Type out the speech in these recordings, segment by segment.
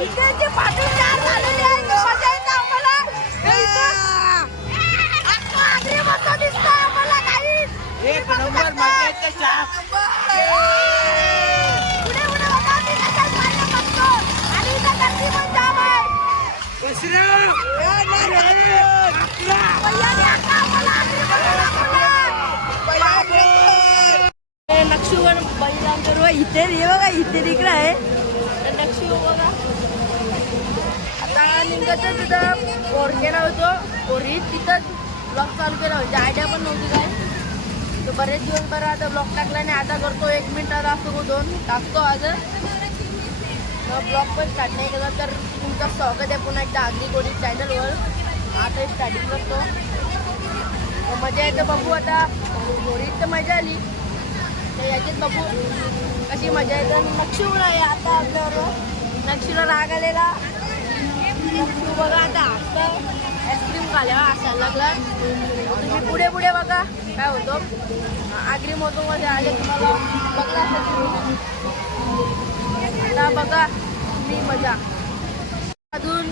इथे पाटील चार झालेले आहे तो मजा येते आम्हाला आगरी मस्त दिसतोय आम्हाला काही एक नंबर मजा येते शाप पुढे पुढे बघा मी त्याच्यात मारलं बघतो आणि इथं गर्दी पण जाम आहे नक्षीवर बलिदान करू इथे बघा इथे तिकडे आहे नक्षी बघा आता निघायचं तिथं पोर केला होतो पोरी तिथंच ब्लॉग चालू केला म्हणजे आयडिया पण नव्हती काय तो बरेच दिवस बरं आता ब्लॉग टाकला आणि आता करतो 1 मिनिटात असतो 2 टाकतो आज ब्लॉग पण स्टार्ट नाही केला तर तुमचं स्वागत आहे पुन्हा एकदा आगरी कोणी चॅनलवर आता स्टार्टिंग करतो मजा येतं बघू आता पोरीत तर मजा आली तर याच्यात बघू कशी मजा येते आणि नक्षीवर आहे आता आपल्यावर नक्षीला राग आलेला नक्षी बघा आता आईस्क्रीम खाल्या असायला लागला तुम्ही पुढे पुढे बघा काय होतो आगरी मोदोमध्ये आले तुम्हाला बघला आता बघा तुम्ही मजा अजून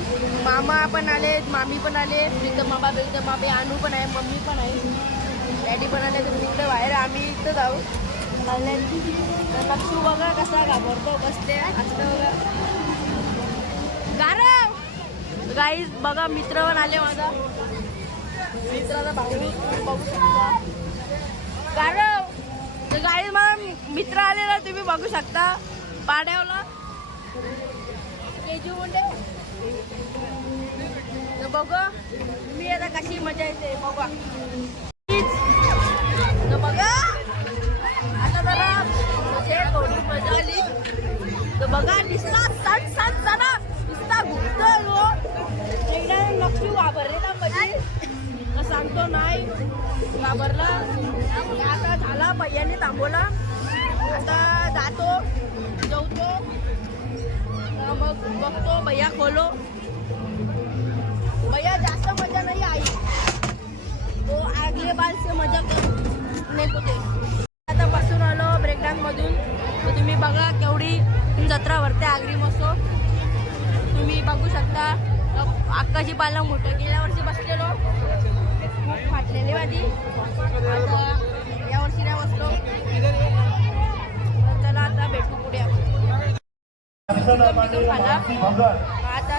मामा पण आले मामी पण आले प्रीतम मापे आणू पण आहे मम्मी पण आहे डॅडी पण आले तर इकडे बाहेर आम्ही इथं जाऊ लक्षू बघा कसा घाबरतो बसते असतं बघा गारव गाईज बघा मित्र पण आले माझा मित्राचा भाऊ बघू शकता गारव गाईज मला मित्र आलेला तुम्ही बघू शकता पाड्यावला केजू म्हणते बघा मी आता कशी मजा येते बघा बघा आता जरा म्हणजे थोडी मजा आली तर बघा नुसता सण जरा नुसता घुमतो एकदा नक्षी घाबरलेला म्हणजे सांगतो नाही घाबरला आता झाला भैयाने थांबवला आता जातो जेवतो मग बघतो भैया खोलो भैया जास्त मजा नाही आई तो अगले बाल से मजा करने को दे आता बसून आलो ब्रेक डान्स मधून तर तुम्ही बघा केवढी जत्रा भरते आगरी मस्तो तुम्ही बघू शकता आकाशी पाला मोठं गेल्या वर्षी बसलेलो खूप फाटलेली वाटी आता या वर्षी नाही बसलो चला आता भेटू पुढे आता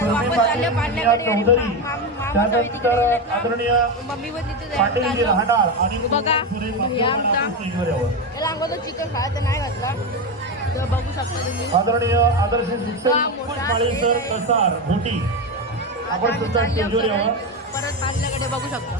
वापस चालले पाण्याकडे मम्मी पण तिथे बघा भैया आमचा त्याला अंगावर चिकन खायचं नाही घातला तर बघू शकता तुम्ही आदरणीय आदर्श शिक्षक सर कसार भोटी आपण सुद्धा परत पाण्याकडे बघू शकता